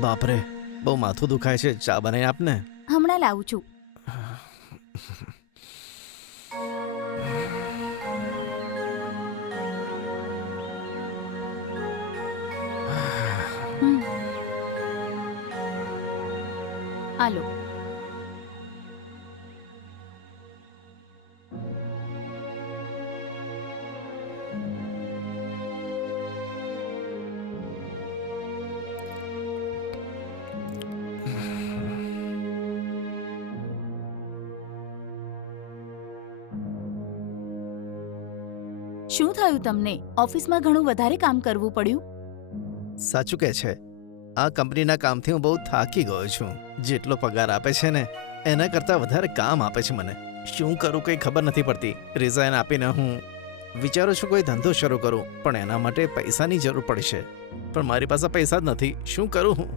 બાપરે, બહુ માથું દુખાય છે. ચા બનાવી આપને. હમણાં લાવું છું. હમ. આલો. શું થયું તમને? ઓફિસમાં ઘણું વધારે કામ કરવું પડ્યું? સાચું કે છે. આ કંપનીના કામથી હું બહુ થાકી ગયો છું. જેટલો પગાર આપે છે ને એના કરતાં વધારે કામ આપે છે મને. શું કરું કંઈ ખબર નથી પડતી. રિઝાઇન આપીને હું વિચારું છું કોઈ ધંધો શરૂ કરું, પણ એના માટે પૈસાની જરૂર પડશે. પણ મારી પાસે પૈસા જ નથી. શું કરું હું?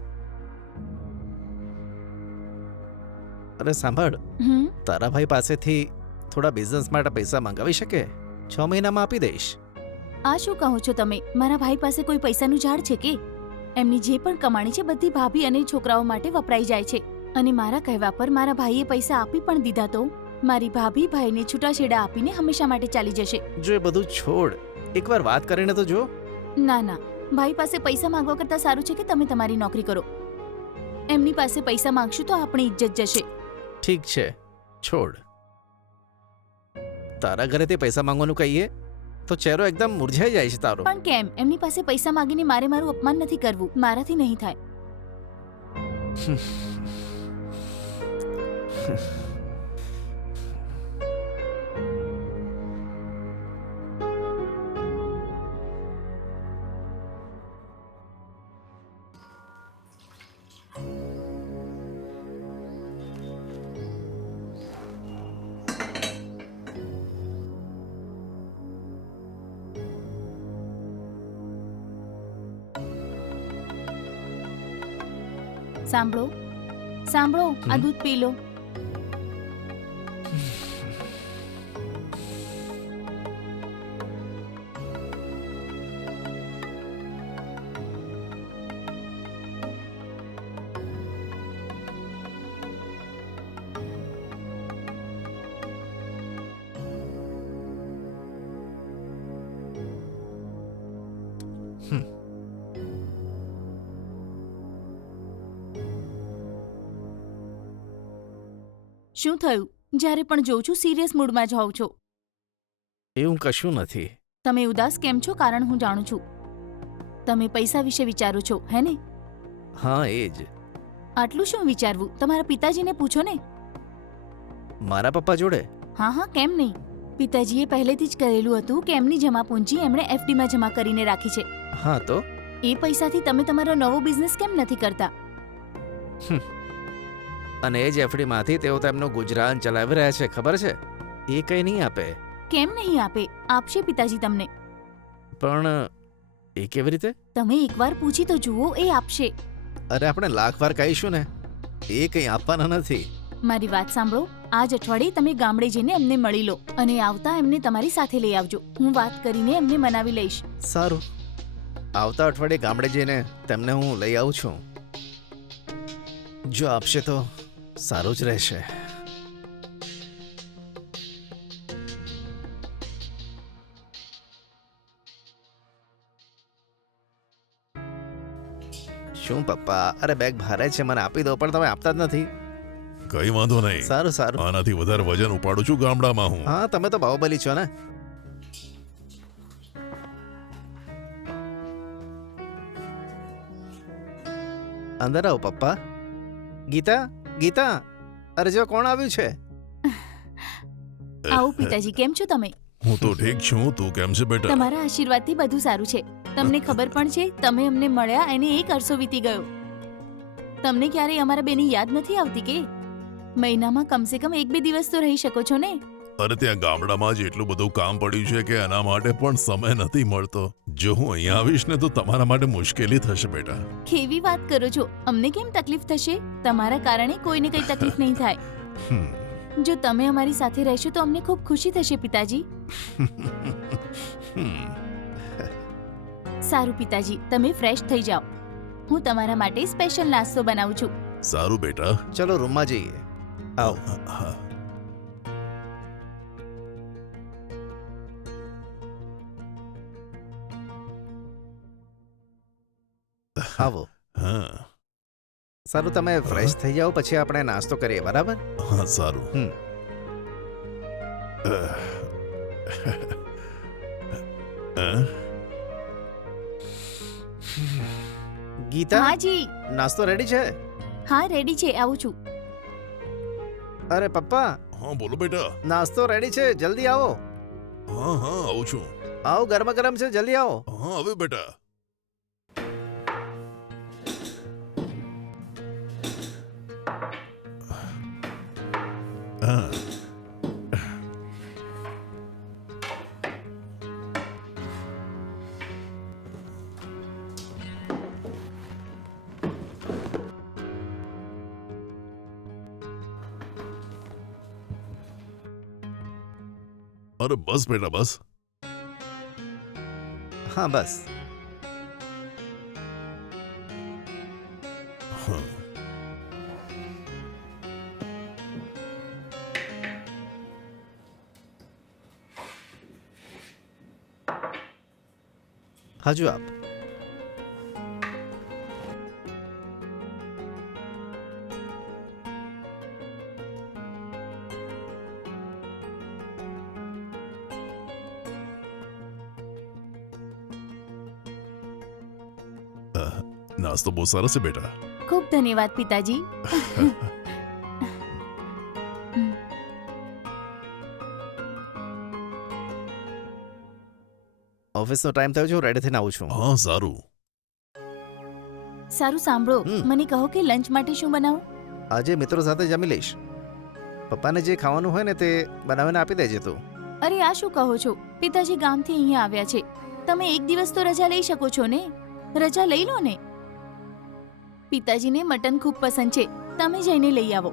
અરે સાંભળ, તારા ભાઈ પાસેથી થોડા બિઝનેસ માટે પૈસા મંગાવી શકે? 6 મહિનામાં આપી દઈશ. આ શું કહો છો તમે? મારા ભાઈ પાસે કોઈ પૈસાનું ઝાડ છે કે? એમની જે પણ કમાણી છે બધી ભાભી અને છોકરાઓ માટે વપરાઈ જાય છે. અને મારા કહેવા પર મારા ભાઈએ પૈસા આપી પણ દીધા તો મારી ભાભી ભાઈને છૂટાછેડા આપીને હંમેશા માટે ચાલી જશે. જો એ બધું છોડ, એકવાર વાત કરીને તો જો. ના ના, ભાઈ પાસે પૈસા માંગવા કરતાં સારું છે કે તમે તમારી નોકરી કરો. એમની પાસે પૈસા માંગશું તો આપણી ઇજ્જત જશે. ઠીક છે, છોડ. તારા ઘરેથી પૈસા માંગવાનું કહીએ તો ચહેરો એકદમ મુરઝાઈ જાય છે તારો. પણ કેમ? એમની પાસે પૈસા માંગીને મારે મારું અપમાન નથી કરવું. મારાથી નહીં થાય. સાંભળો સાંભળો, આ દૂધ પી લો. શું થયું? જ્યારે પણ જોઉં છું સિરિયસ મૂડમાં જ હોવ છો. એવું કશું નથી. તમે ઉદાસ કેમ છો? કારણ હું જાણું છું. તમે પૈસા વિશે વિચારો છો, હે ને? હા, એ જ. આટલું શું વિચારવું? તમારા પિતાજીને પૂછો ને. મારા પપ્પા જોડે? હા હા, કેમ નહીં. પિતાજીએ પહેલેથી જ કહેલું હતું કે એમની જમા પૂંજી એમણે એફડીમાં જમા કરીને રાખી છે. હા તો? એ પૈસાથી તમે તમારો નવો બિઝનેસ કેમ નથી કરતા? અને એ જ એફડીમાંથી તેઓ તેમનું ગુજરાન ચલાવી રહ્યા છે, ખબર છે? એ કંઈ નહીં આપે. કેમ નહીં આપે? આપશે પિતાજી તમને. પણ એ કેવી રીતે? તમે એકવાર પૂછી તો જુઓ, એ આપશે. અરે આપણે લાખ વાર કહીશું ને, એ કંઈ આપવાના નથી. મારી વાત સાંભળો. આજ અઠવાડિયે તમે ગામડે જઈને એમને મળી લો અને આવતા એમને તમારી સાથે લઈ આવજો. હું વાત કરીને એમને મનાવી લઈશ. સારું, આવતા અઠવાડિયે ગામડે જઈને તેમને હું લઈ આવું છું. જો આપશે તો સારું જ રહેશે. શું પપ્પા? અરે બેગ ભારે છે, મને આપી દો. પણ તમે આપતા જ નથી. કઈ વાંધો નહીં. સારું સારું. આનાથી વધારે વજન ઉપાડું છું ગામડામાં હું. હા, તમે તો બાહુબલી છો ને. અંદર આવો પપ્પા. ગીતા, ગીતા, અરે જો કોણ આવ્યું છે? આવો પિતાજી, કેમ છો તમે? હું તો ઠીક છું. તું કેમ છે બેટા? તમારા આશીર્વાદથી બધું સારું છે. તમને ખબર પણ છે, તમે અમને મળ્યા એને 1 અરસો વીતી ગયો. તમને ક્યારેય અમારા બેની યાદ નથી આવતી કે? મહિનામાં કમસે કમ 1-2 દિવસ તો રહી શકો છો ને? અરે ત્યાં ગામડામાં જ એટલું બધું કામ પડ્યું છે કે એના માટે પણ સમય નથી મળતો. જો હું અહીંયા આવીશ ને તો તમારા માટે મુશ્કેલી થશે બેટા. કેવી વાત કરો છો? અમને કેમ તકલીફ થશે? તમારા કારણે કોઈને કઈ તકલીફ નહીં થાય. જો તમે અમારી સાથે રહેશો તો અમને ખૂબ ખુશી થશે પિતાજી. સારું પિતાજી, તમે ફ્રેશ થઈ જાઓ. હું તમારા માટે સ્પેશિયલ નાસ્તો બનાવું છું. સારું બેટા. ચલો રૂમમાં જઈએ. આવો. હા. આવો. હા સારું, તમે ફ્રેશ થઈ જાઓ પછી આપણે નાસ્તો કરીએ, બરાબર? હા સારું. હમ. ગીતા, હાજી. નાસ્તો રેડી છે? હા, રેડી છે, આવું છું. અરે પપ્પા, હા બોલો બેટા. નાસ્તો રેડી છે, જલ્દી આવો. હા હા આવું છું. આવો, ગરમા ગરમ છે, જલ્દી આવો. હા હવે બેટા. હા. અરે બસ બેટા બસ. હા બસ. હા. હજુ આપ. નાસ્તો બહુ સરસ છે બેટા. ખૂબ ધન્યવાદ પિતાજી. ઓફિસનો ટાઈમ થયો છે, હું રેડી થઈને આવું છું. હા સારું. સારું, સાંભળો, હમ. મને કહો કે લંચ માટે શું બનાવું? આજે મિત્રો સાથે જમી લઈશ. પપ્પાને જે ખાવાનું હોય ને તે બનાવીને આપી દેજે તું. અરે આ શું કહો છો? પિતાજી ગામથી અહીંયા આવ્યા છે. તમે એક દિવસ તો રજા લઈ શકો છો ને? રજા લઈ લો ને. પિતાજીને મટન ખૂબ પસંદ છે, તમે જઈને લઈ આવો.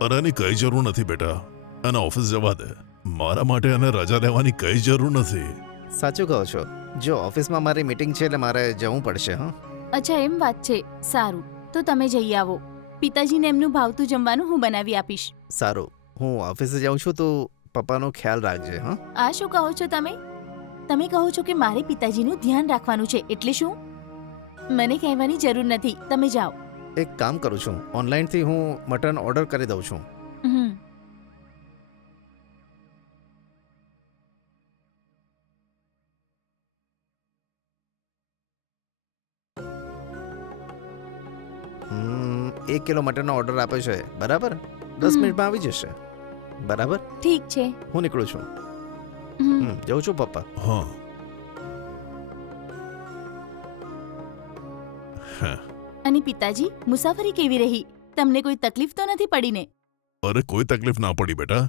અરે એની કઈ જરૂર નથી બેટા. એને ઓફિસ જવા દે. મારા માટે એને રજા લેવાની કઈ જરૂર નથી. સાચું કહો છો. જો ઓફિસમાં મારી મીટિંગ છે એટલે મારે જવું પડશે. હા, અચ્છા એમ વાત છે. સારું, તો તમે જઈ આવો. પિતાજીને એમનું ભાવતું જમવાનું હું બનાવી આપીશ. સારું. હું ઓફિસે જાઉં છું, તું પપ્પાનો ખ્યાલ રાખજે. હા, આ શું કહો છો તમે? તમે કહો છો કે મારે પિતાજીનું ધ્યાન રાખવાનું છે, એટલે શું? મને કહેવાની જરૂર નથી, તમે જાઓ. એક કામ કરું છું, ઓનલાઈનથી હું મટન ઓર્ડર કરી દઉં છું. હમ. હમ, 1 કિલો મટનનો ઓર્ડર આપ્યો છે, બરાબર? 10 હમ. મિનિટમાં આવી જશે, બરાબર? ઠીક છે. હું નીકળું છું. હમ. જઉં છું પપ્પા. હા. હા. અને પિતાજી, મુસાફરી કેવી રહી? તમને કોઈ તકલીફ તો નથી પડી ને? અરે કોઈ તકલીફ ના પડી બેટા.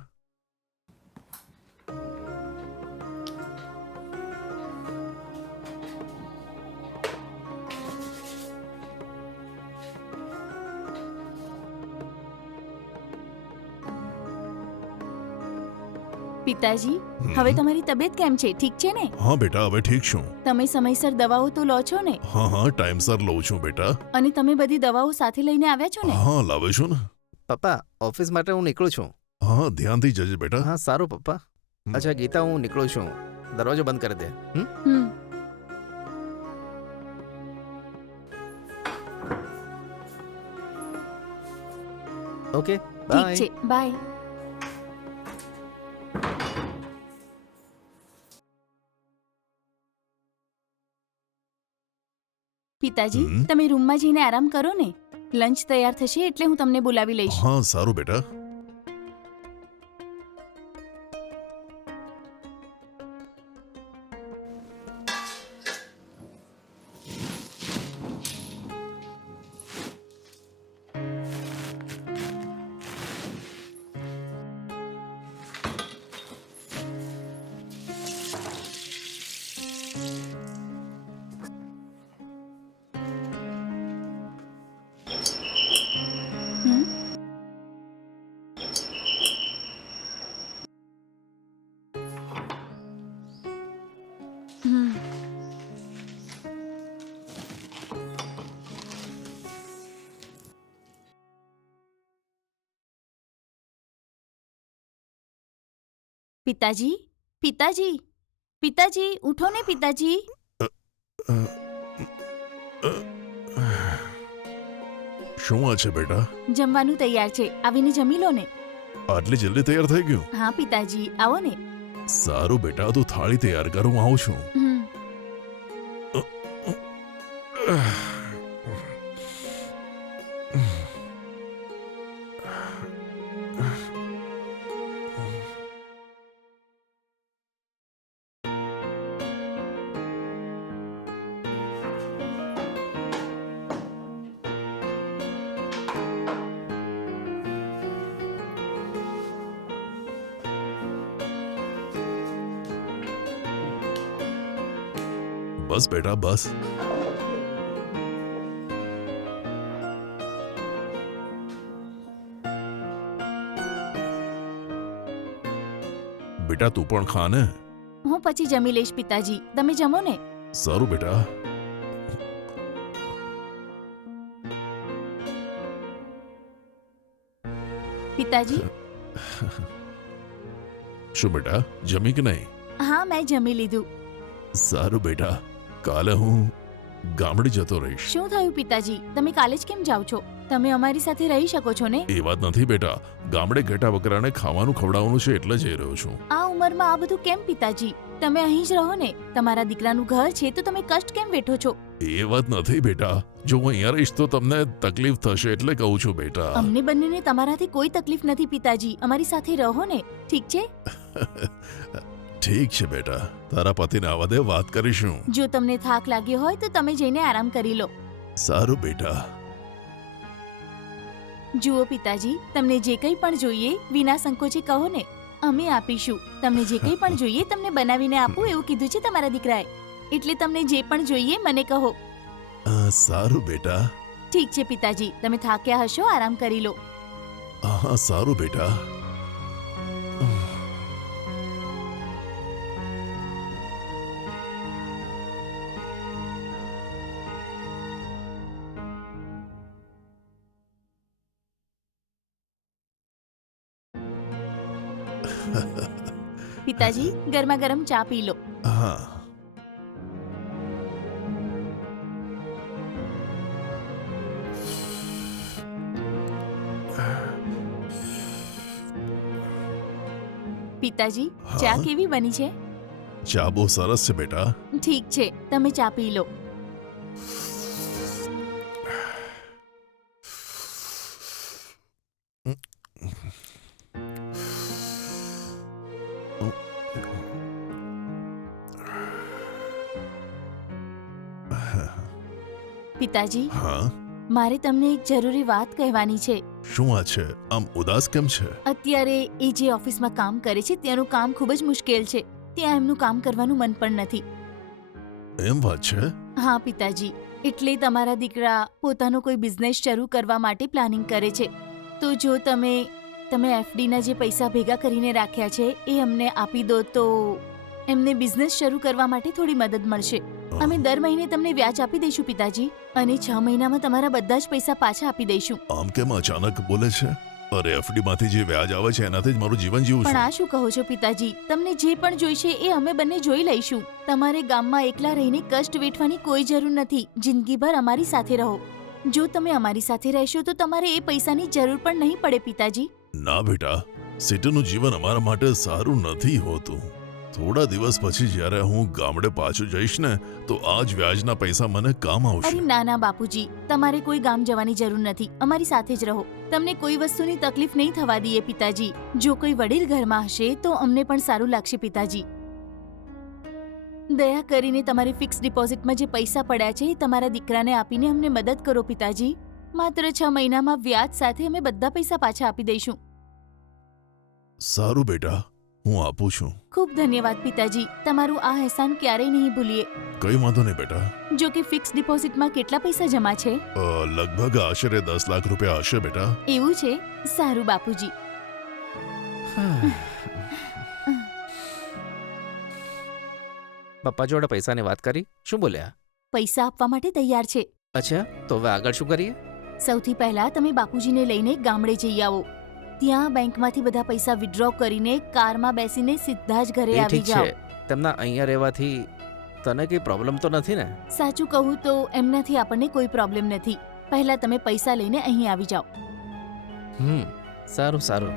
પિતાજી, હમ. હવે તમારી તબિયત કેમ છે? ઠીક છે ને? હા બેટા હવે ઠીક છું. તમે સમયસર દવાઓ તો લો છો ને? હા હા ટાઈમસર લઉં છું બેટા. અને તમે બધી દવાઓ સાથે લઈને આવ્યા છો ને? હા લાવે છું ને. પપ્પા, ઓફિસ માટે હું નીકળું છું. હા ધ્યાનથી જજે બેટા. હા, સારું પપ્પા. હમ. અચ્છા ગીતા, હું નીકળું છું. દરવાજો બંધ કરી દે. હમ. ઓકે, ઠીક બાય. છે, બાય. પિતાજી, હમ. તમે રૂમમાં જઈને આરામ કરો ને. લંચ તૈયાર થશે એટલે હું તમને બોલાવી લઈશ. હા સારું બેટા. હમ. પિતાજી, પિતાજી, પિતાજી, ઉઠો ને પિતાજી. શું આ છે બેટા? જમવાનું તૈયાર છે, આવીને જમી લો ને. આટલી જલ્દી તૈયાર થઈ ગયું? હા પિતાજી, આવો ને. સારું બેટા, તું થાળી તૈયાર કર, હું આવું છું. હમ. બસ બેટા બસ. બેટા તું પણ ખા ને. હું પછી જમી લઈશ પિતાજી, તમે જમો ને. સારું બેટા. પિતાજી. શું બેટા, જમી કે નહીં? હા, મેં જમી લીધું. સારું બેટા, કાલે હું ગામડે જતો રહીશ. શું થયું પિતાજી, તમે કાલે જ કેમ જાઓ છો? તમે અમારી સાથે રહી શકો છો ને. એ વાત નથી બેટા, ગામડે ઘેટા બકરાને ખાવાનું ખવડાવવાનું છે એટલે જઈ રહ્યો છું. આ ઉંમરમાં આ બધું કેમ પિતાજી? તમે અહીં જ રહો ને. તમારા દીકરાનું ઘર છે તો તમે કષ્ટ કેમ વેઠો છો? એ વાત નથી બેટા, જો હું અહીંયા રહીશ તો તમને તકલીફ થશે એટલે કહું છું બેટા. અમને બંનેને તમારાથી કોઈ તકલીફ નથી પિતાજી, અમારી સાથે રહો ને, ઠીક છે? ઠીક છે બેટા, તારા પતિને આવવા દે, વાત કરીશું. જો તમને થાક લાગ્યો હોય તો તમે જઈને આરામ કરી લો. સારું બેટા. જુઓ પિતાજી, તમને જે કંઈ પણ જોઈએ વિના સંકોચે કહો ને, અમે આપીશું. તમને જે કંઈ પણ જોઈએ તમને બનાવીને આપું એવું કીધું છે તમારા દીકરાએ, એટલે તમને જે પણ જોઈએ મને કહો. સારું બેટા. ઠીક છે પિતાજી, તમે થાક્યા હશો, આરામ કરી લો. હા સારું બેટા. પિતાજી, ગરમા ગરમ ચા પી લો. હા. પિતાજી, હા? ચા કેવી બની છે? ચા બહુ સરસ છે બેટા. ઠીક છે, તમે ચા પી લો. પિતાજી, હા. મારે તમને એક જરૂરી વાત કહેવાની છે. શું વાત છે? આમ ઉદાસ કેમ છે? અત્યારે એ જે ઓફિસમાં કામ કરે છે ત્યાંનું કામ ખૂબ જ મુશ્કેલ છે. ત્યાં એમનું કામ કરવાનું મન પણ નથી. એમ વાત છે? હા પિતાજી, એટલે તમારા દીકરા પોતાનો કોઈ બિઝનેસ શરૂ કરવા માટે પ્લાનિંગ કરે છે. તો જો તમે એફડીના જે પૈસા ભેગા કરીને રાખ્યા છે એ અમને આપી દો તો એમને બિઝનેસ શરૂ કરવા માટે થોડી મદદ મળશે. અમે દર મહિને તમને વ્યાજ આપી દઈશું પિતાજી, અને 6 મહિનામાં તમારા બધા જ પૈસા પાછા આપી દઈશું. આમ કેમ અચાનક બોલે છે? અરે એફડી માંથી જે વ્યાજ આવે છે એનાથી જ મારું જીવન જીવું પણ છું. આ શું કહો છો પિતાજી? તમને જે પણ જોઈશે એ અમે બંને જોઈ લઈશું. તમારે ગામમાં એકલા રહીને કષ્ટ વેઠવાની કોઈ જરૂર નથી. જિંદગીભર અમારી સાથે રહો. જો તમે અમારી સાથે રહેશો તો તમારે એ પૈસાની જરૂર પણ નહીં પડે પિતાજી. ના બેટા, સિટીનું જીવન અમારા માટે સારું નથી હોતું. થોડા દિવસ પછી જ્યારે હું ગામડે પાછું જઈશ ને તો આ જ વ્યાજના પૈસા મને કામ આવશે. અરે ના ના બાપુજી, તમારે કોઈ ગામ જવાની જરૂર નથી. અમારી સાથે જ રહો. તમને કોઈ વસ્તુની તકલીફ નહીં થવા દઈએ પિતાજી. જો કોઈ વડીલ ઘરમાં હશે તો અમને પણ સારું લાગશે પિતાજી. દયા કરીને તમારી ફિક્સ ડિપોઝિટમાં જે પૈસા પડ્યા છે એ તમારા દીકરાને આપીને અમને મદદ કરો પિતાજી. માત્ર 6 મહિનામાં વ્યાજ સાથે અમે બધા પૈસા પાછા આપી દઈશું. સારું બેટા, હું આપું છું. ખૂબ ધન્યવાદ પિતાજી, તમારું આ અહેસાન ક્યારેય નહીં ભૂલીએ. કઈ વાંધો નહીં બેટા. જો કે ફિક્સ ડિપોઝિટમાં કેટલા પૈસા જમા છે? લગભગ આશરે 10 લાખ રૂપિયા હશે બેટા. એવું છે? સારું બાપુજી. પપ્પા જોડે પૈસાની વાત કરી, શું બોલ્યા? પૈસા આપવા માટે તૈયાર છે. અચ્છા, તો હવે આગળ શું કરીએ? સૌથી પહેલા તમે બાપુજીને લઈને ગામડે જઈ આવો. ત્યાં બેંકમાંથી બધા પૈસા વિથડ્રો કરીને કારમાં બેસીને સીધા જ ઘરે એ આવી ઠીક જાઓ. છે તેમના અહીંયા રહેવાથી તને કઈ પ્રોબ્લેમ તો નથી ને? સાચું કહું તો એમનાથી આપણને કોઈ પ્રોબ્લેમ નથી. પહેલા તમે પૈસા લઈને અહીં આવી જાઓ. સારું સારું.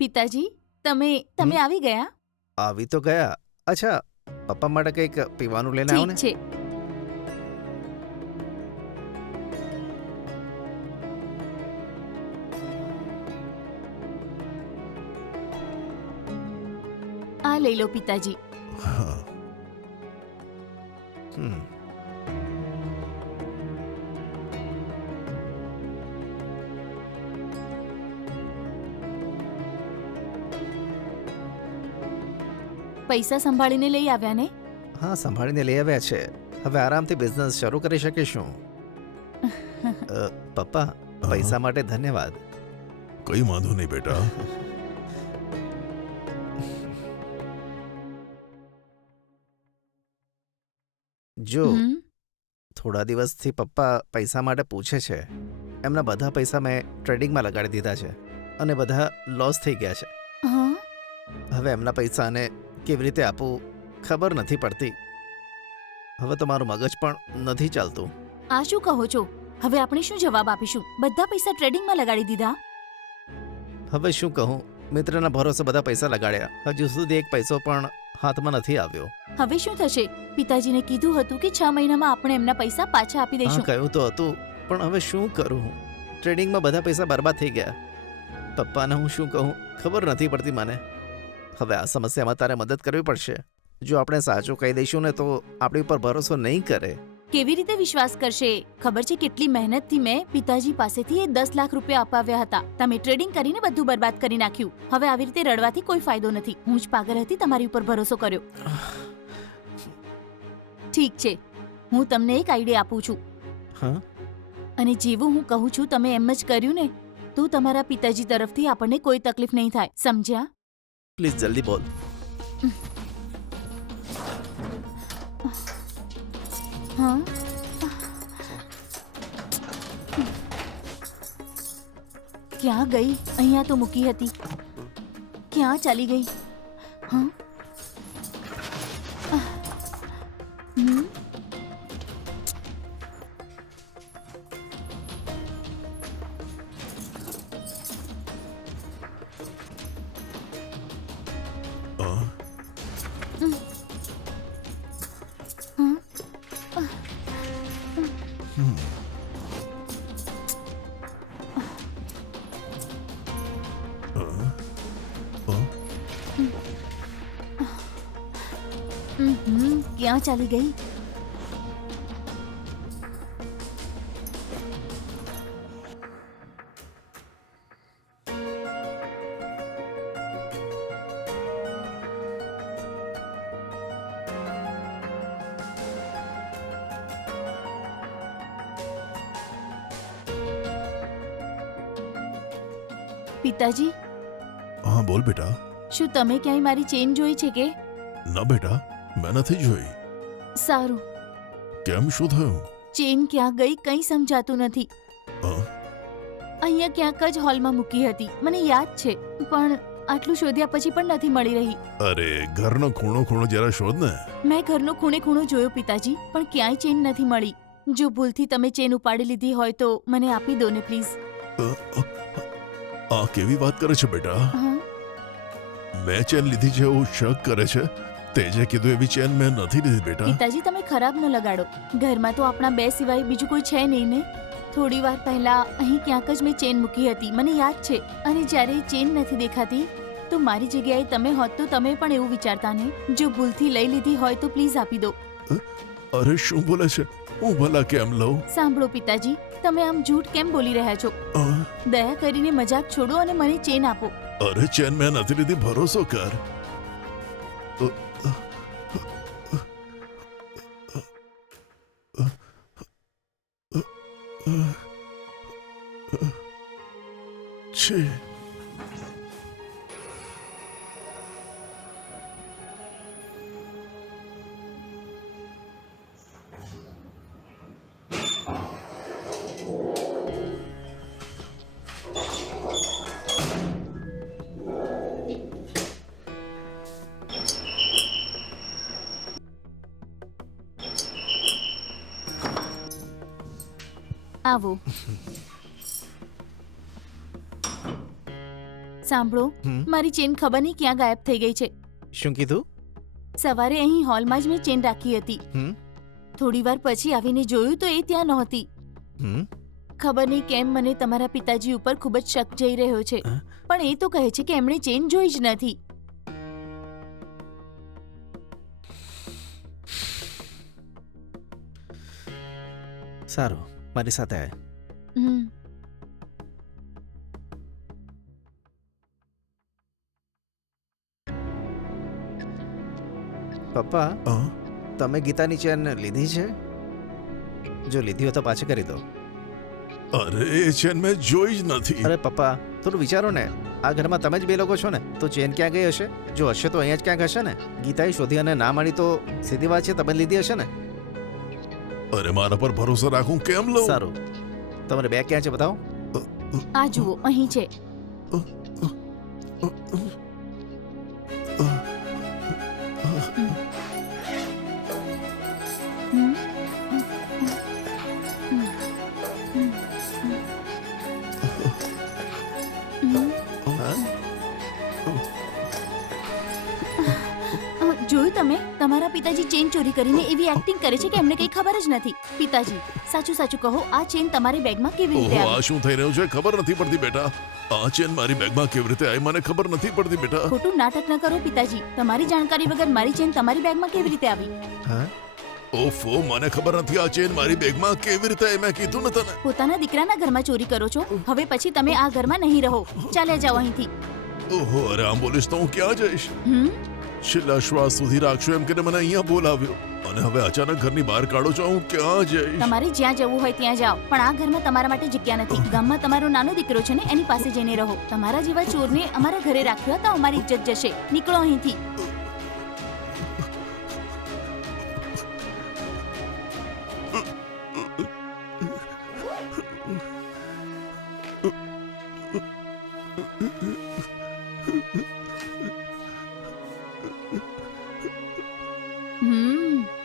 પિતાજી તમે હમ? આવી ગયા? આવી તો ગયા. અચ્છા પપ્પા માટે કંઈક પીવાનું લઈને આવો ને. ઠીક છે. આ લઈ લો પિતાજી. હા, હમ. પૈસા સંભાળીને લઈ આવ્યા ને? હા સંભાળીને લઈ આવ્યા છે. હવે આરામથી બિઝનેસ શરૂ કરી શકીશું. પપ્પા પૈસા માટે ધન્યવાદ. કઈ વાંધો નહીં બેટા. જો હમ? થોડા દિવસથી પપ્પા પૈસા માટે પૂછે છે. એમના બધા પૈસા મેં ટ્રેડિંગમાં લગાડી દીધા છે અને બધા લોસ થઈ ગયા છે. હા? હવે એમના પૈસાને કેવી રીતે આપું ખબર નથી પડતી. હવે તો મારું મગજ પણ નથી ચાલતું. આ શું કહો છો? હવે આપણે શું જવાબ આપીશું? બધા પૈસા ટ્રેડિંગમાં લગાડી દીધા? હવે શું કહું, મિત્રના ભરોસે બધા પૈસા લગાડ્યા, હજુ સુધી એક પૈસો પણ હાથમાં નથી આવ્યો. હવે શું થશે? પિતાજીને કીધું હતું કે 6 મહિનામાં આપણે એમના પૈસા પાછા આપી હા દઈશું. કહ્યું તો હતું, પણ હવે શું કરું? ટ્રેડિંગમાં બધા પૈસા બરબાદ થઈ ગયા. પપ્પાને હું શું કહું ખબર નથી પડતી મને. હવે આ સમસ્યામાં તારે મદદ કરવી પડશે. જો આપણે સાચું કહી દઈશું ને તો આપણી ઉપર ભરોસો નહીં કરે. કેવી રીતે વિશ્વાસ કરશે? ખબર છે કેટલી મહેનતથી મેં પિતાજી પાસેથી એ 10 લાખ રૂપિયા અપાવ્યા હતા. તમે ટ્રેડિંગ કરીને બધું બરબાદ કરી નાખ્યું. હવે આવી રીતે રડવાથી કોઈ ફાયદો નથી. હું જ પાગલ હતી તમારી ઉપર ભરોસો કર્યો. ઠીક છે, હું તમને એક આઈડિયા આપું છું હા અને જેવું હું કહું છું તમે એમ જ કર્યું ને તો તમારા પિતાજી તરફથી આપણને કોઈ તકલીફ નહીં થાય. સમજ્યા? પ્લીઝ જલ્દી બોલ. હા? ક્યાં ગઈ? અહીંયા તો મૂકી હતી. ક્યાં ચાલી ગઈ? હા? હમ? હા, હા? હમ. હા, હા. ક્યાં ચાલી ગઈ? પિતાજી, હા બોલ બેટા. શું તમે ક્યાંય મારી ચેન જોઈ છે કે? ના બેટા, મેં નથી જોઈ. સારું. કેમ, શું થયું? ચેન ક્યાં ગઈ કંઈ સમજાતું નથી. હા, અહીંયા ક્યાંક જ હોલમાં મૂકી હતી, મને યાદ છે, પણ આટલું શોધ્યા પછી પણ નથી મળી રહી. અરે ઘરનો ખૂણો ખૂણો જરા શોધ ને. મેં ઘરનો ખૂણે ખૂણો જોયો પિતાજી, પણ ક્યાંય ચેન નથી મળી. જો ભૂલથી તમે ચેન ઉપાડી લીધી હોય તો મને આપી દો ને પ્લીઝ. અ, અ, આ કેવી વાત કરે છે બેટા? હા? મેં ચેન લીધી છે એવું શક કરે છે? તે જે કીધું એવી ચેન મેં નથી લીધી બેટા. પિતાજી તમે ખરાબ ન લગાડો. ઘરમાં તો આપણા બે સિવાય બીજું કોઈ છે નહીં ને. થોડી વાર પહેલા અહીં ક્યાંક જ મેં ચેન મૂકી હતી, મને યાદ છે. અને જ્યારે ચેન નથી દેખાતી તો મારી જગ્યાએ તમે હોત તો તમે પણ એવું વિચારતા ને? જો ભૂલથી લઈ લીધી હોય તો પ્લીઝ આપી દો. અરે શું બોલે છે? હું ભલા કેમ લઉં? સાંભળો પિતાજી, તમે આમ જૂઠ કેમ બોલી રહ્યા છો? અ, દયા કરીને મજાક છોડો અને મને ચેન આપો. અરે ચેન મેં નથી લીધી, ભરોસો કર. છે આવો. સાંભળો, હમ? મારી ચેન ખબર નહીં ક્યાં ગાયબ થઈ ગઈ છે. શું કીધું? સવારે અહીં હોલમાં જ મેં ચેન રાખી હતી. હમ? થોડી વાર પછી આવીને જોયું તો એ ત્યાં નહોતી. હમ? ખબર નહીં કેમ મને તમારા પિતાજી ઉપર ખૂબ જ શક જઈ રહ્યો છે. હા? પણ એ તો કહે છે કે એમણે ચેન જોઈ જ નથી. સારું, મારી સાથે આય. હમ. પપ્પા, અ, તમે ગીતાની ચેન લીધી છે? જો લીધી હોય તો પાછી કરી દો. અરે એ ચેન મેં જોઈ જ નથી. અરે પપ્પા, થોડું વિચારો ને. આ ઘરમાં તમે જ બે લોકો છો ને, તો ચેન ક્યાં ગઈ હશે? જો હશે તો અહીંયા જ ક્યાંક હશે ને. ગીતાએ શોધી અને ના મળી તો સીધી વાત છે, તમે લીધી હશે ને. અરે મારા પર ભરોસો રાખું કેમ લઉં? સારું, તમારે બેગ ક્યાં છે બતાવો. આ જુઓ, અહીં છે. હમ. હા? જોયું તમે? તમારા પિતાજી ચેન ચોરી કરીને એવી એક્ટિંગ કરે છે કે એમને કંઈ ખબર જ નથી. પિતાજી, સાચું સાચું કહો, આ ચેન તમારી બેગમાં કેવી રીતે ઓહો, આ આવી? શું થઈ રહ્યું છે ખબર નથી પડતી બેટા. આ ચેન મારી બેગમાં કેવી રીતે આવી મને ખબર નથી પડતી બેટા. ખોટું નાટક ન કરો પિતાજી. તમારી જાણકારી વગર મારી ચેન તમારી બેગમાં કેવી રીતે આવી? હા? ઓફો, મને ખબર નથી આ ચેન મારી બેગમાં કેવી રીતે આવી. મેં કીધું ને તને. પોતાના દીકરાના ઘરમાં ચોરી કરો છો. હવે પછી તમે આ ઘરમાં નહીં રહો. ચાલ્યા જાઓ અહીંથી. ઓહો, અરે આમ બોલીશ તો હું ક્યાં જઈશ? હમ. છેલ્લા શ્વાસ સુધી રાખશો એમ કે મને અહીંયા બોલાવ્યો અને હવે અચાનક ઘરની બહાર કાઢો છો. હું ક્યાં જઈશ? તમારે જ્યાં જવું હોય ત્યાં જાઓ, પણ આ ઘરમાં તમારા માટે જગ્યા નથી. ગામમાં તમારો નાનો દીકરો છે ને, એની પાસે જઈને રહો. તમારા જેવા ચોરને અમારા ઘરે રાખ્યો તો અમારી ઇજ્જત જશે. નીકળો અહીંથી.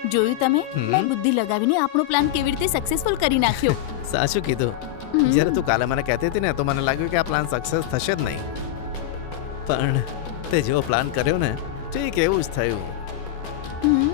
જોયું તમે? હમ. મેં બુદ્ધિ લગાવીને આપણો પ્લાન કેવી રીતે સક્સેસફુલ કરી નાખ્યો. સાચું કીધું. હમ. જ્યારે તું કાલે મને કહેતી હતી ને તો મને લાગ્યું કે આ પ્લાન સક્સેસ થશે જ નહીં. પણ તે જેવો પ્લાન કર્યો ને, ઠીક એવું જ થયું. હમ.